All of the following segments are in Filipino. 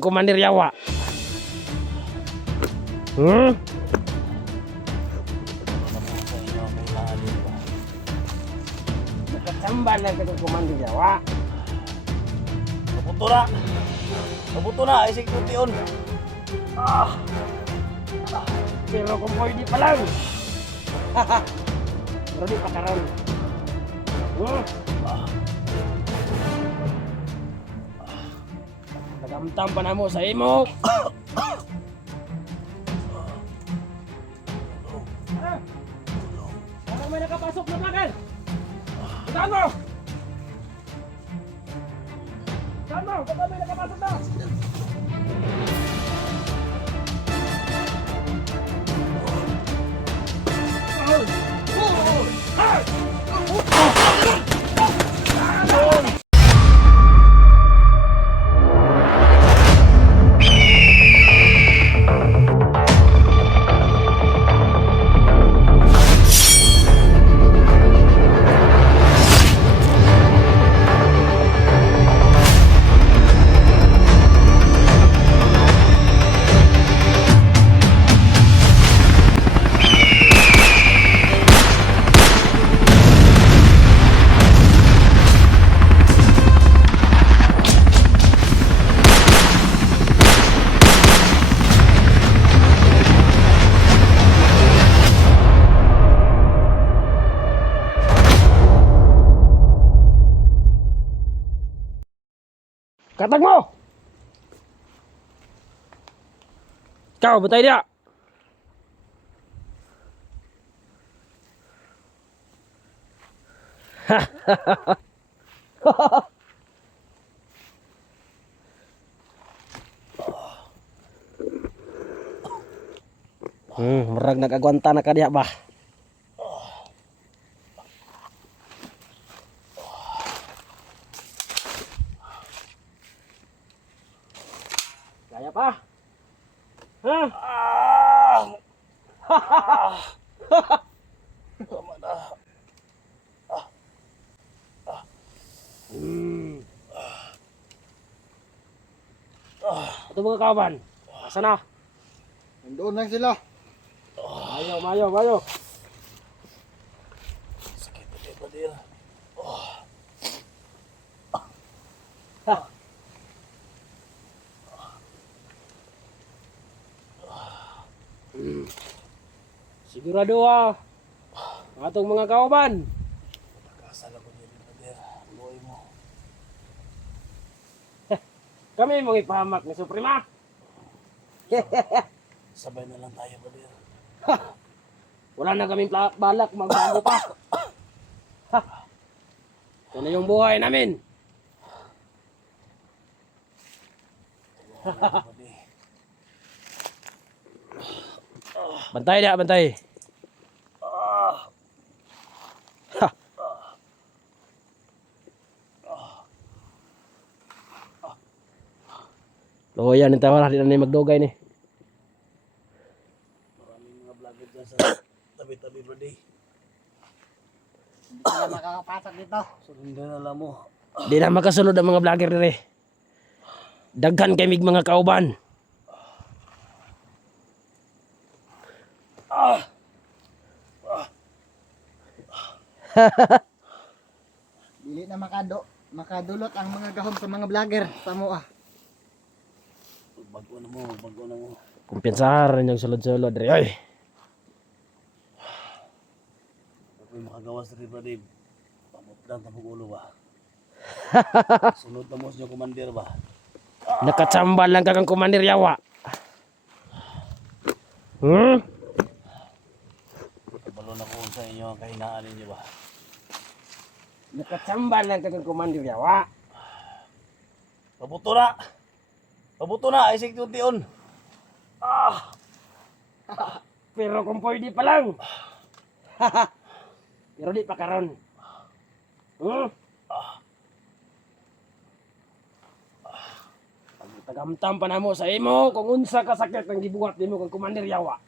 Komandir Yawa. Nakachamba lang ka Komandir Yawa. Kabuto na, isig tuntion. Pero kung pwede pa lang. Pero di pa karon. Nagamtam pa na mo sa imo. Parang may nakapasok na bakal. Saan mo? Saan mo? Baka may nakapasok na. Katag mo! Ikaw, bantay dia! Murag nag-agwanta na ka diha ba? Kaya pa? Ha? Tama na. Ito mga kawan. Asa na? Nandoon lang sila. Mayo. Sakit na kayo, Badir. Sigurado atong mga kawan. Nakasal ako din, Badir. Luoy mo. Kami mong ipahamak ni Suprema. Sabay na lang tayo, Badir. Wala na kaming balak magbago pa. Ito na yung buhay namin. Badir. Bantay dia, bantay. Oh, yan, tawar di na ni magdugay ni. Maraming mga vlogger dyan sa tabi-tabi, Badir. Hindi sila makakapasok dito. Surrender na lang mo. Di na makasulod ang mga vlogger dire. Daghan kay mig mga kauban. Dili na makadulot ang mga gahom sa mga vlogger sa mo. Bago na mo. Kumpensar yung sulod-sulod dire. Oy. Ako'y makagawas rin, Badir. Pamutlan na ulo ba? Sunod na mo sa komandir ba? Nakachambal lang ka kang Komandir Yawa. Balon ako sa inyo ang kahinaan ninyo ba? Nakachambal lang ka kang Komandir Yawa. Pabuto na, isig tuntion. Pero kung pwede pa lang. Pero di pa karon. Tagamtam pa na mo sa imo kung unsa ka sakit ang gibuhat nimo kang Komandir Yawa.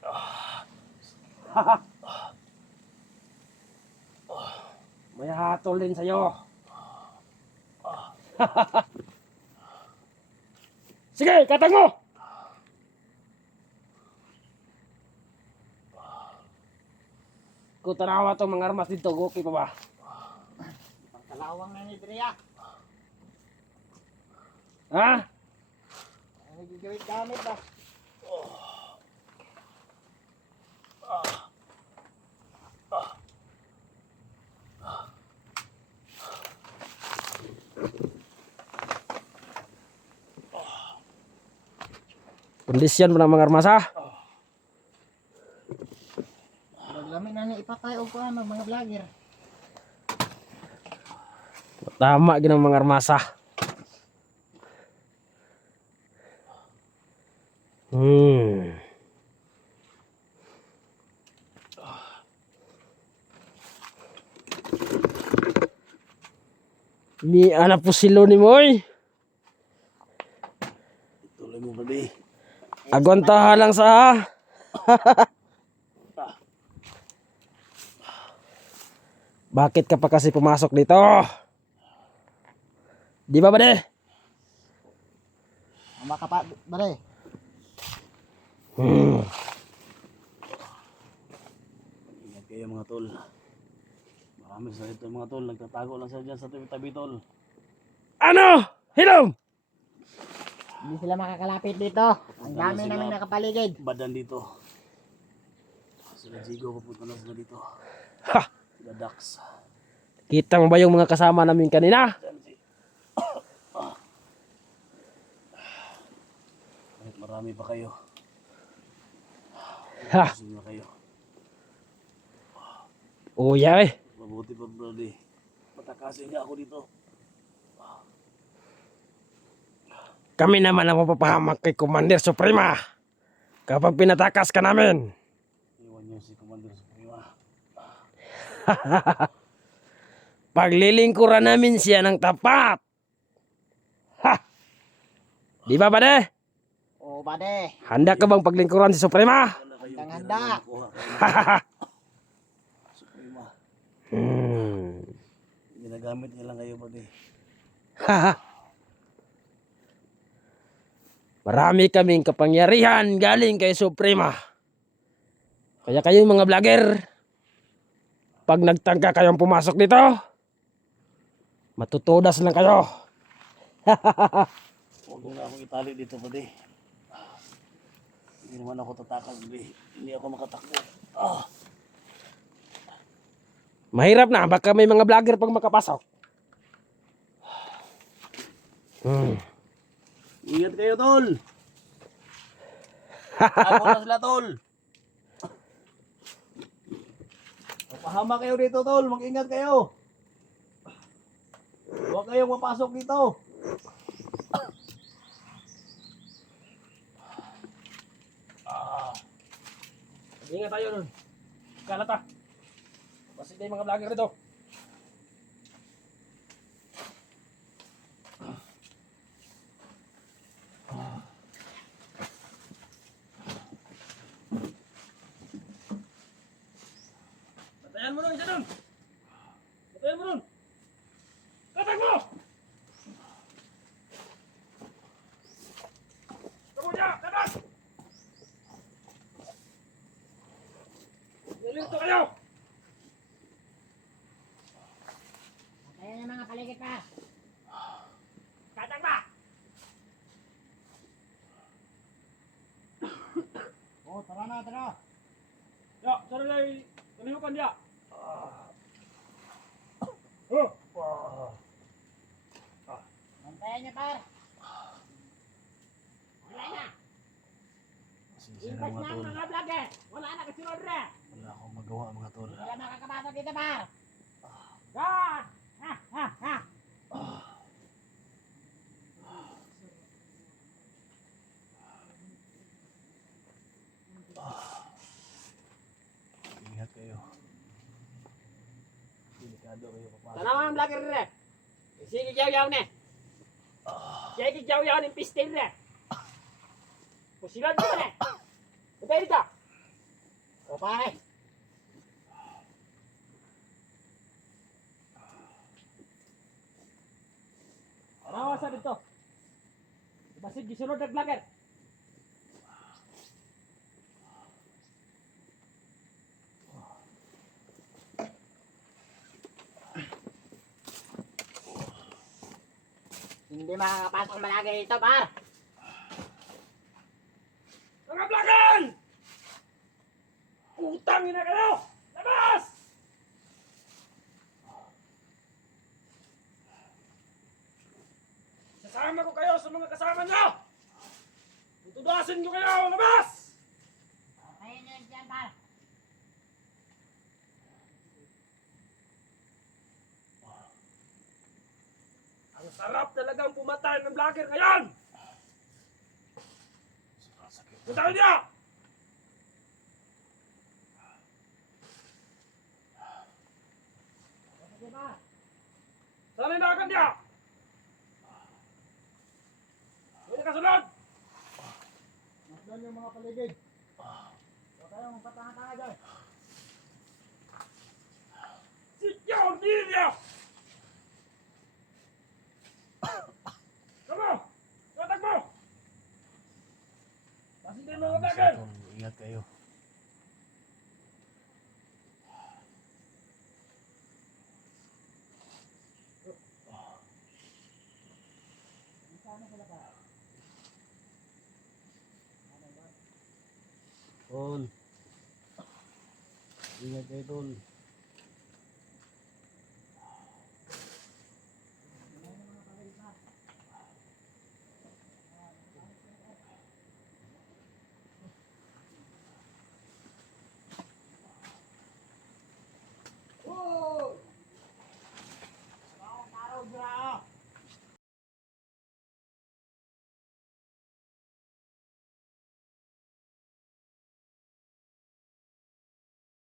May hatol din sa'yo. Sige, katang mo! Kung tanawa itong mga armas dito, okay pa ba? Pagkalawang na ni Drea. Ha? Ang nagigawin gamit ba? Kondisyon mo ng mga armas ha? Paglamin na ni ipatay o paano mga vlogger. Tama ginang mga armas ha? Ni anak po silo ni Moy. Tuloy mo, buddy. Agwantaha lang sa Bakit ka pa kasi pumasok dito? Di ba, bade? Ang makapa, bare. Ingat kayo mga tol. Marami sa ito mga tol. Nagtatago lang sila dyan sa tabi-tabi tol. Ano? Hilom! Hindi sila makakalapit dito. Ang dami sila. namin nakapaligid. Badan dito. Sila Jigo, papunta na sila dito. Ha! Sila Dax. Kita mo ba yung mga kasama namin kanina? Kahit marami pa kayo. Ha! Gusto nyo kayo. Uya eh. Mabuti pa brody. Patakasin niya ako dito. Kami naman ang mapapahamak kay Commander Suprema kapag pinatakas ka namin. Iwan niyo si Commander Suprema. Paglilingkuran namin siya ng tapat. Ha! Di ba, bade? O bade. Handa ka bang paglingkuran si Suprema? Wala kayong Handang pera handa. na makuha kayo. Suprema. Ginagamit niya lang kayo buddy. Marami kaming kapangyarihan galing kay Suprema. Kaya kayo mga vlogger, pag nagtangka kayong pumasok dito, matutudas lang kayo. Huwag mo na akong itali dito buddy. Hindi naman ako tatakas buddy. Hindi ako makatakbo. Mahirap na, baka may mga vlogger pag makapasok. Ingat kayo tol. Ako na sila tol. Pahama kayo dito tol. Mag-ingat kayo. Huwag kayong mapasok dito. Ingat tayo nun. Kalata. Kasi may mga vlogger dito. Batayan mo nun, isa nun. Batayan mo nun. Katag mo! Kamu niya, katag! Nilito kayo! Ayan yung mga paligid pa. Katang ba? Oh, tara na, tara. Ya, sarili, kalihukan dia. Bantayan niya, par. Wala na. Pasensya na Ipas mga na tol. ang mga vlogger. Wala na kasunod na. Wala akong magawa mga tol. Wala makakapasok dito, par. God! Ha, ha, ha. Ingat kayo. Delikado kayo papasok. Tanawa ang vlogger rin. Sige, yaw-yaw ne. Sige, yaw-yaw ng pistil ne. Pusilan mo ne. Patay dito. O, pare. Tanawa sa dito. Diba Kasi gisunod ng vlogger. Hindi makakapasok malagi dito, par. Mga vlogger! Utang na kayo! Labas! Sasama ko kayo sa mga kasama nyo! Tutudasin ko kayo! Labas! Ayun yun dyan, par. Ang sarap talagang pumatay ng vlogger ngayon! Punta niyo! Saan yung nakakad niya? Huwag kasunod! Nasdan yung mga paligid. Huwag kayong patanga-tanga dyan. Sityo! Nilya! Kamu! Tatak mo! Pasintin mo mga vlogger! Ingat kayo. Tol. Ingat kayo, tol.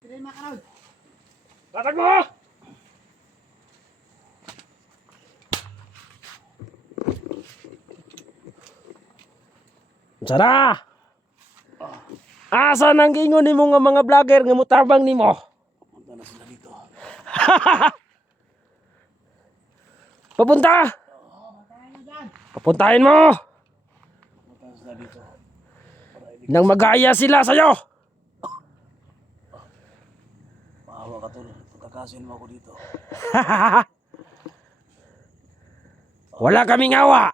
Sige, makarod. Tatak mo! Sana! Asa nang gingon nimo nga mga vlogger nga mutabang nimo? Punta na sila dito. Papunta! Bantayan nyo dyan. Papuntahin mo! Punta na sila dito. Nang magaya sila sa'yo! Maawa ka, tol. Pagkakasin mo ako dito. Wala kaming awa!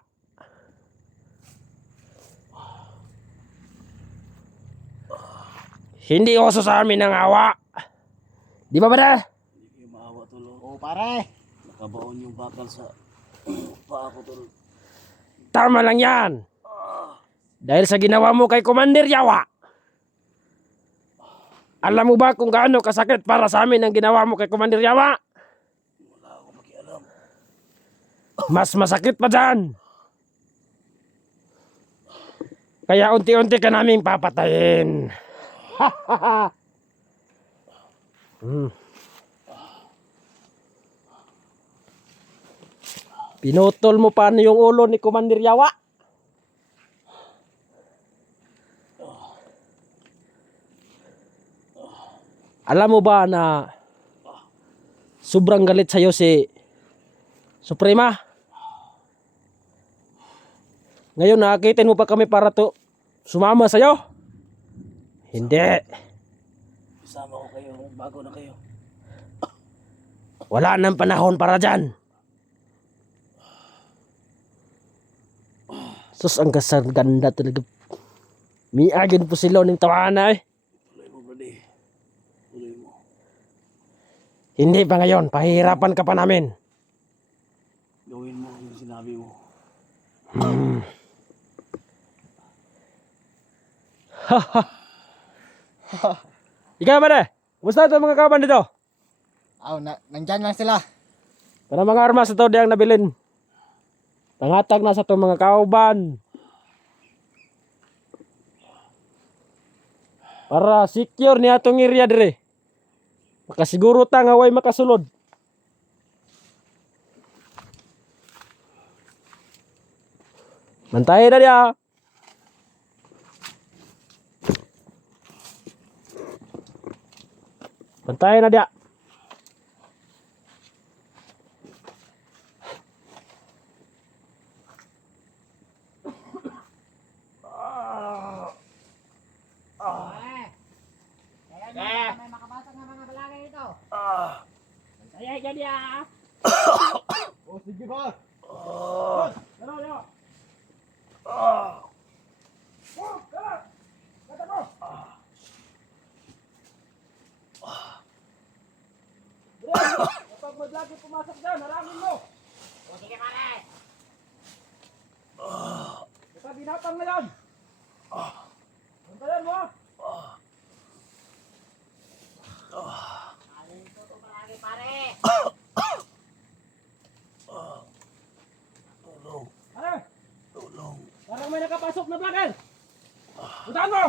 Hindi uso sa amin ang awa. Di ba ba? Hindi kayo maawa, tol. Oo, pare. Nakabaon yung bakal sa paa ko, tol. Tama lang yan. Dahil sa ginawa mo kay Commander Yawa. Alam mo ba kung gaano kasakit para sa amin ang ginawa mo kay Commander Yawa? Wala akong makialam. Mas masakit pa dyan. Kaya unti-unti ka naming papatayin. Pinutol mo pa yung ulo ni Commander Yawa. Alam mo ba na sobrang galit sa'yo si Suprema? Ngayon nakakitin mo pa kami para to sumama sa'yo? Hindi. Isama ko kayo bago na kayo. Wala nang panahon para dyan. Sus, ang ganda talaga. Miagin po sila ng tawana eh. Tuloy mo, brody. Tuloy mo. Hindi pa ngayon, pahihirapan ka pa namin. Gawin mo yung sinabi mo. Ikaw ba na? Kumusta ito mga kaban dito? Nandyan lang sila. Para mga armas ito diyang nabilin. Pangatag na sa itong mga kauban. Para secure niya itong area dire. Makasiguro ta nga way makasulod. Mantay na dia. Mantay na dia. niya. Oh, sige ba? Ano, ano? Ah. Oh, tara! Kata mo! Bre, kapag maglagi pumasok dyan, harangin mo! O, sige pare! Basta binatang na yan! Bantayan mo ha! Alin ko ito palagi pare! Tulong. Pare! Tulong. Parang may nakapasok na vlogger! Butaan mo!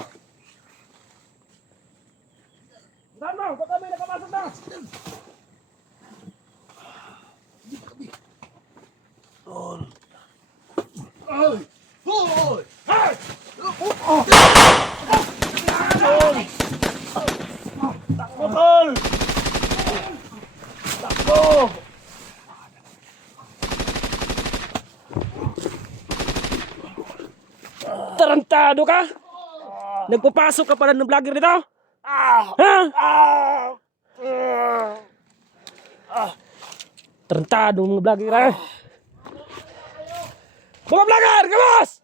Butaan mo! Baka may nakapasok na! Tol. Ay! Hoy! Hey! Takbo, tol! Takbo! Tarantado ka? Nagpapasok ka pala ng vlogger nito? Ha? Tarantado mga vlogger ha? Mga vlogger! Kamas!